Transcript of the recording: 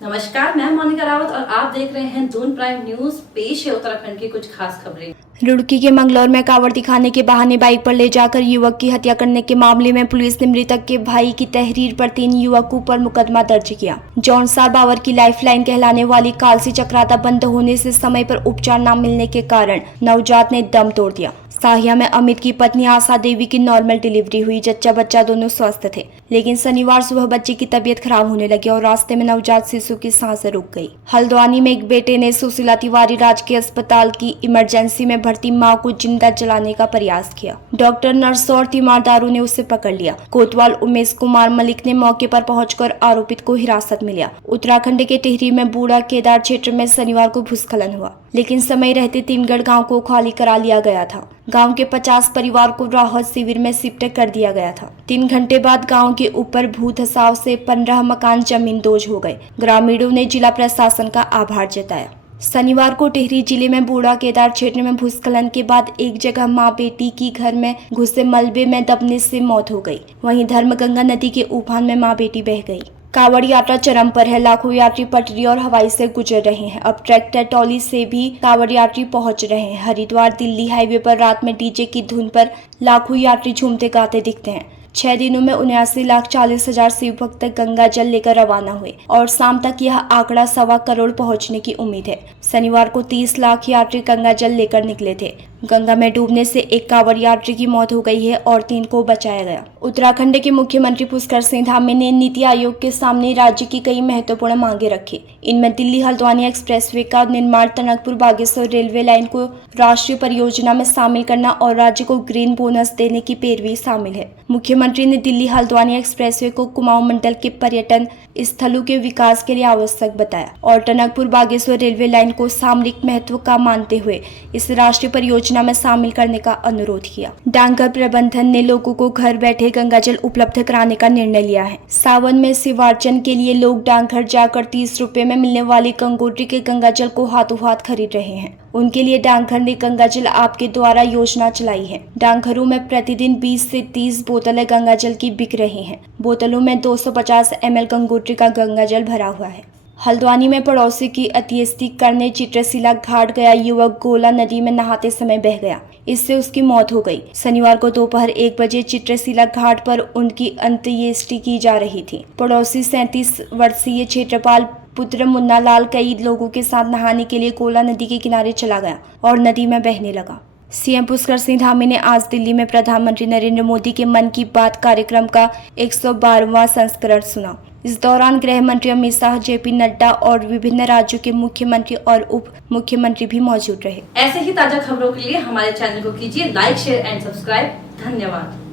नमस्कार, मैं मोनिका रावत और आप देख रहे हैं दून प्राइम न्यूज। पेश है उत्तराखंड की कुछ खास खबरें। रुड़की के मंगलौर में कांवड़ दिखाने के बहाने बाइक पर ले जाकर युवक की हत्या करने के मामले में पुलिस ने मृतक के भाई की तहरीर पर 3 युवकों पर मुकदमा दर्ज किया। जौनसार बावर की लाइफलाइन कहलाने वाली कालसी चक्राता बंद होने से समय पर उपचार न मिलने के कारण नवजात ने दम तोड़ दिया। साहिया में अमित की पत्नी आशा देवी की नॉर्मल डिलीवरी हुई। जच्चा बच्चा दोनों स्वस्थ थे, लेकिन शनिवार सुबह बच्चे की तबीयत खराब होने लगी और रास्ते में नवजात शिशु की सांसें रुक गई। हल्द्वानी में एक बेटे ने सुशीला तिवारी राजकीय अस्पताल की इमरजेंसी में भर्ती मां को जिंदा जलाने का प्रयास किया। डॉक्टर, नर्स और तीमारदारों ने उसे पकड़ लिया। कोतवाल उमेश कुमार मलिक ने मौके पर पहुंचकर आरोपित को हिरासत में लिया। उत्तराखंड के टिहरी में बूढ़ा केदार क्षेत्र में शनिवार को भूस्खलन हुआ, लेकिन समय रहते तीनगढ़ गांव को खाली करा लिया गया था। गांव के 50 परिवार को राहत शिविर में शिफ्ट कर दिया गया था। 3 घंटे बाद गांव के ऊपर भू धसाव से 15 मकान जमींदोज हो गए। ग्रामीणों ने जिला प्रशासन का आभार जताया। शनिवार को टिहरी जिले में बूढ़ा केदार क्षेत्र में भूस्खलन के बाद एक जगह मां बेटी की घर में घुसे मलबे में दबने से मौत हो गई। वहीं धर्मगंगा नदी के उफान में मां बेटी बह गई। कांवड़ यात्रा चरम पर है। लाखों यात्री पटरी और हवाई से गुजर रहे हैं। अब ट्रैक्टर ट्रॉली से भी कांवड़ यात्री पहुंच रहे हैं। हरिद्वार दिल्ली हाईवे पर रात में डीजे की धुन पर लाखों यात्री झूमते गाते दिखते हैं। 6 दिनों में 79,40,000 शिव भक्त गंगा जल लेकर रवाना हुए और शाम तक यह आंकड़ा 1.25 करोड़ पहुंचने की उम्मीद है। शनिवार को 30 लाख यात्री गंगा जल लेकर निकले थे। गंगा में डूबने से एक कांवड़ यात्री की मौत हो गई है और 3 को बचाया गया। उत्तराखंड के मुख्यमंत्री पुष्कर सिंह धामी ने नीति आयोग के सामने राज्य की कई महत्वपूर्ण मांगे रखी। इनमें दिल्ली हल्द्वानी एक्सप्रेसवे का निर्माण, टनकपुर बागेश्वर रेलवे लाइन को राष्ट्रीय परियोजना में शामिल करना और राज्य को ग्रीन बोनस देने की पैरवी शामिल है। मुख्यमंत्री ने दिल्ली हल्द्वानी एक्सप्रेसवे को कुमाऊं मंडल के पर्यटन स्थलों के विकास के लिए आवश्यक बताया और टनकपुर बागेश्वर रेलवे लाइन को सामरिक महत्व का मानते हुए इस राष्ट्रीय परियोजना में शामिल करने का अनुरोध किया। डाकघर प्रबंधन ने लोगों को घर बैठे गंगाजल उपलब्ध कराने का निर्णय लिया है। सावन में शिवार्चन के लिए लोग डाकघर जाकर 30 रुपए में मिलने वाली गंगोत्री के गंगाजल को हाथों हाथ खरीद रहे हैं। उनके लिए डाकघर ने गंगाजल आपके द्वारा योजना चलाई है। डाकघरों में प्रतिदिन 20 से 30 बोतलें गंगाजल की बिक रही हैं। बोतलों में 250 ml गंगोत्री का गंगाजल भरा हुआ है। हल्द्वानी में पड़ोसी की अत्येष्टि करने चित्रशिला घाट गया युवक गोला नदी में नहाते समय बह गया। इससे उसकी मौत हो गई। शनिवार को दोपहर 1 बजे चित्रशिला घाट पर उनकी अंत्येष्टि की जा रही थी। पड़ोसी 37 वर्षीय क्षेत्रपाल पुत्र मुन्ना लाल कई लोगों के साथ नहाने के लिए गोला नदी के किनारे चला गया और नदी में बहने लगा। सीएम पुष्कर सिंह धामी ने आज दिल्ली में प्रधानमंत्री नरेंद्र मोदी के मन की बात कार्यक्रम का 112वां संस्करण सुना। इस दौरान गृह मंत्री अमित शाह, जेपी नड्डा और विभिन्न राज्यों के मुख्यमंत्री और उप मुख्यमंत्री भी मौजूद रहे। ऐसे ही ताजा खबरों के लिए हमारे चैनल को कीजिए लाइक, शेयर एंड सब्सक्राइब। धन्यवाद।